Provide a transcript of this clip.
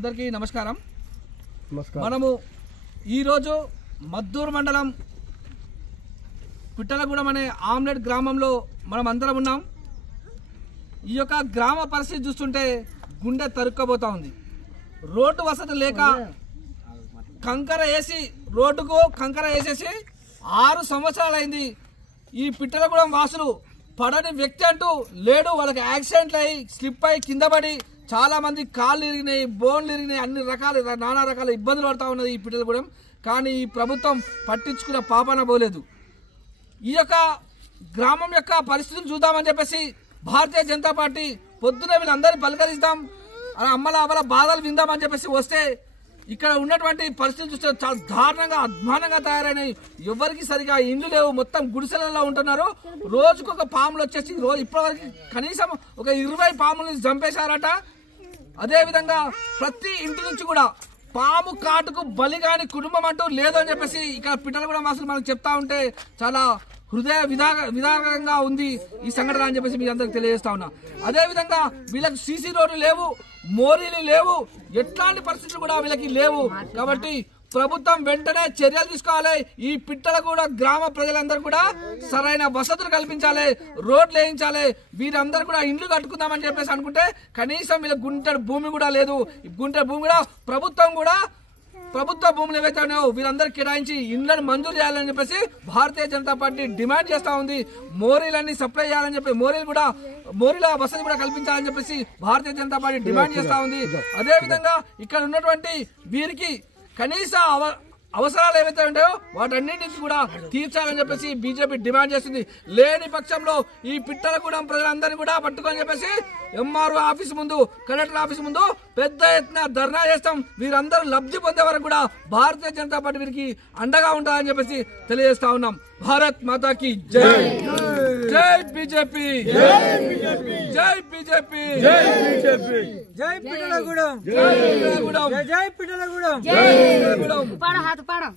అందరికీ నమస్కారం. మనము ఈరోజు మద్దూరు మండలం పిట్టలగూడెం అనే ఆమ్లెట్ గ్రామంలో మనం అందరం ఉన్నాం. ఈ యొక్క గ్రామ పరిస్థితి చూస్తుంటే గుండె తరుక్కుపోతా ఉంది. రోడ్డు వసతి లేక కంకర వేసి రోడ్డుకు కంకర వేసేసి 6 సంవత్సరాలైంది. ఈ పిట్టలగూడెం వాసులు పడని వ్యక్తి అంటూ లేడు. వాళ్ళకి యాక్సిడెంట్లు అయ్యి స్లిప్ అయ్యి కింద పడి చాలా మంది కాళ్ళు ఇరిగినాయి, బోన్లు ఇరిగినాయి, అన్ని రకాల నానా రకాల ఇబ్బందులు పడుతూ ఉన్నది ఈ పిట్టలగూడెం. కానీ ఈ ప్రభుత్వం పట్టించుకున్న పాపాన పోలేదు. ఈ యొక్క గ్రామం యొక్క పరిస్థితులు చూద్దామని చెప్పేసి భారతీయ జనతా పార్టీ పొద్దున వీళ్ళందరినీ పలకరిస్తాం, అమ్మల అమ్మల బాధలు విందామని చెప్పేసి వస్తే ఇక్కడ ఉన్నటువంటి పరిస్థితులు చూస్తే చాలా దారుణంగా అధ్వానంగా తయారైనాయి. ఎవరికి సరిగా ఇండ్లు లేవు, మొత్తం గుడిసెలలో ఉంటున్నారు. రోజుకు ఒక పాములు వచ్చేసి ఇప్పటివరకు కనీసం ఒక 20 పాములను చంపేశారట. అదేవిధంగా ప్రతి ఇంటి నుంచి కూడా పాము కాటుకు బలిగాని కుటుంబం అంటూ లేదని చెప్పేసి ఇక్కడ పిట్టలగూడెం వాసులు మనకు చెప్తా ఉంటే చాలా హృదయ విధానంగా ఉంది ఈ సంఘటన అని చెప్పేసి మీ అందరికి తెలియజేస్తా ఉన్నా. అదేవిధంగా వీళ్ళకి సీసీ రోడ్లు లేవు, మోరీలు లేవు, ఎట్లాంటి పరిస్థితులు కూడా వీళ్ళకి లేవు. కాబట్టి ప్రభుత్వం వెంటనే చర్యలు తీసుకోవాలి. ఈ పిట్టలగూడెం గ్రామ ప్రజలందరూ కూడా సరైన వసతులు కల్పించాలి, రోడ్లు వేయించాలి. వీరందరూ కూడా ఇండ్లు కట్టుకుందామని చెప్పేసి అనుకుంటే కనీసం వీళ్ళకి గుంటెడు భూమి కూడా లేదు. గుంటెడు భూమి కూడా ప్రభుత్వ భూములు ఏవైతే ఉన్నాయో వీరందరూ కేటాయించి ఇండ్లను మంజూరు చేయాలని చెప్పేసి భారతీయ జనతా పార్టీ డిమాండ్ చేస్తా ఉంది. మోరీలన్నీ సప్లై చేయాలని చెప్పి మోరీల వసతి కూడా కల్పించాలని చెప్పేసి భారతీయ జనతా పార్టీ డిమాండ్ చేస్తా ఉంది. అదేవిధంగా ఇక్కడ ఉన్నటువంటి వీరికి కనీస అవసరాలు ఏవైతే ఉంటాయో వాటన్నింటినీ కూడా తీర్చాలని చెప్పేసి బీజేపీ డిమాండ్ చేస్తుంది. లేని పక్షంలో ఈ పిట్టలగూడెం ప్రజలందరినీ కూడా పట్టుకొని చెప్పేసి ఎంఆర్ఓ ఆఫీస్ ముందు, కలెక్టర్ ఆఫీస్ ముందు పెద్ద ఎత్తున ధర్నా చేస్తాం. వీరందరూ లబ్ధి పొందే వరకు కూడా భారతీయ జనతా పార్టీ వీరికి అండగా ఉంటుందని చెప్పేసి తెలియజేస్తా ఉన్నాం. భారత్ మాతాకి జై. జై బీజేపీ, జై బీజేపీ, జై పిట్టలగూడెం, జై పిట్టలగూడెం, జై పిట్టలగూడెం, జై పిట్టలగూడెం. हाथ पाड़ा